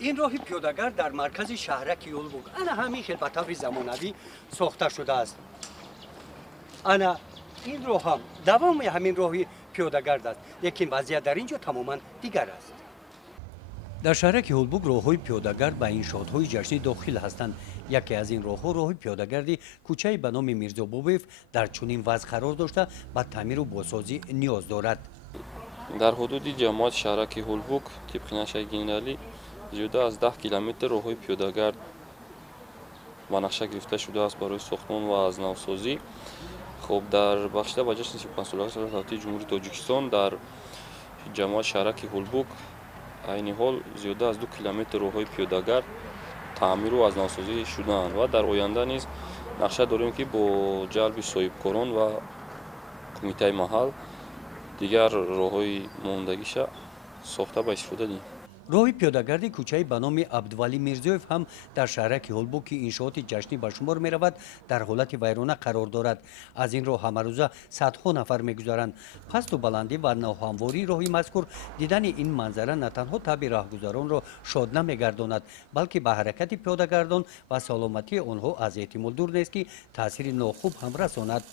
این راه پیاده‌گر در مرکز شهرک یولبوگ انا همین خیلی به طور زمانوی ساخته شده است. انا این راه هم دوام همین راه پیاده‌گرد است، لیکن وضعیت در اینجا تماما دیگر است. در شهرک یولبوگ راه‌های پیاده‌گرد به انشاءات‌های جشنی داخل هستند. یکی از این راه‌ها راه پیاده‌گردی کوچه به نام میرزا بابیف در چنین وضع قرار داشته به تعمیر و بازسازی نیاز دارد. در حدود جماعت شهرک یولبوگ طبق نقشه گنرالی زیاده از 10 کیلومتر راه‌های پیاده‌گرد با نقشه گرفته شده است برای ساختمان و از نوسازی. خب در بخشیده به جشن 35 سالگی سلطنتی جمهوری تاجیکستان در جماعت شهرک یولبوگ عین حال زیاده از 2 کیلومتر راه‌های پیاده‌گرد تعمیر و از نوسازی شده‌اند و در آینده نیز نقشه داریم که با جلب صاحبکاران و کمیته محل دیگر راه‌های ماندگیش ساخته به استفاده دهیم. راه پیاده‌گردی کوچه به نام عبدولی میرزایف هم در شهرک یولبوگ که انشاءات جشنی به شمار می رود در حالت ویرانه قرار دارد. از این راه همه روزه صدها نفر میگذرند. پست و بلندی و ناهمواری راهی مذکور دیدن این منظره نه تنها طبع راهگذاران را شاد نمیگرداند، بلکه به حرکت پیاده‌گردان و سلامتی آنها از احتمال دور نیست که تاثیر ناخوب هم رساند.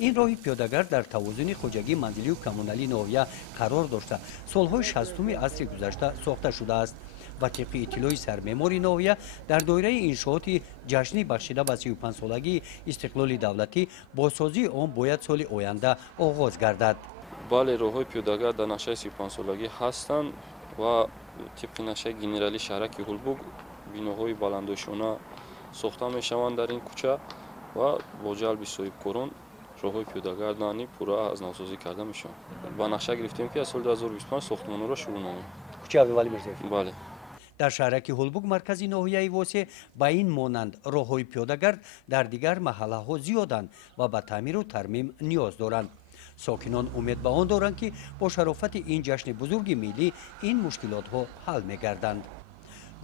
این راه پیاده‌گرد در توازن خواجگی منزلی و کمونالی ناحیه قرار داشته سالهای 60 عصر گذشته ساخته شده است و طبق اطلاع سرمعمار ناحیه در دایره انشاءات جشنی بخشیده به 35 سالگی استقلال دولتی بازسازی آن باید سال آینده آغاز گردد. بله، راه‌های پیاده‌گرد در نقشه 35 سالگی هستند و طبق نقشه گنرالی شهرک یولبوگ بیناهای بلندشانه ساخته می‌شوند در این کوچه و با جلب صاحبکاران راه‌های پیاده‌گردانی پورا از نوسازی کرده میشوند. با نقشه گرفتیم که از سال 2025 ساختمان را شروع نماییم. کوچه عبدولی میرزایف. بله. در شهرک یولبوگ مرکزی ناحیه واسع به این مانند راه‌های پیاده‌گرد در دیگر محله‌ها زیادند و به تعمیر و ترمیم نیاز دارند. ساکنان امید به آن دارند که با شرافت این جشن بزرگ ملی این مشکلات ها حل می‌گردند.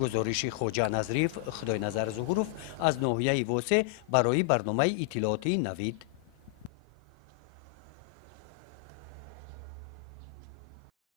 گزارش خواجه نظریف خدای نظر ظهورов از ناحیه واسع برای برنامه اطلاعاتی نوید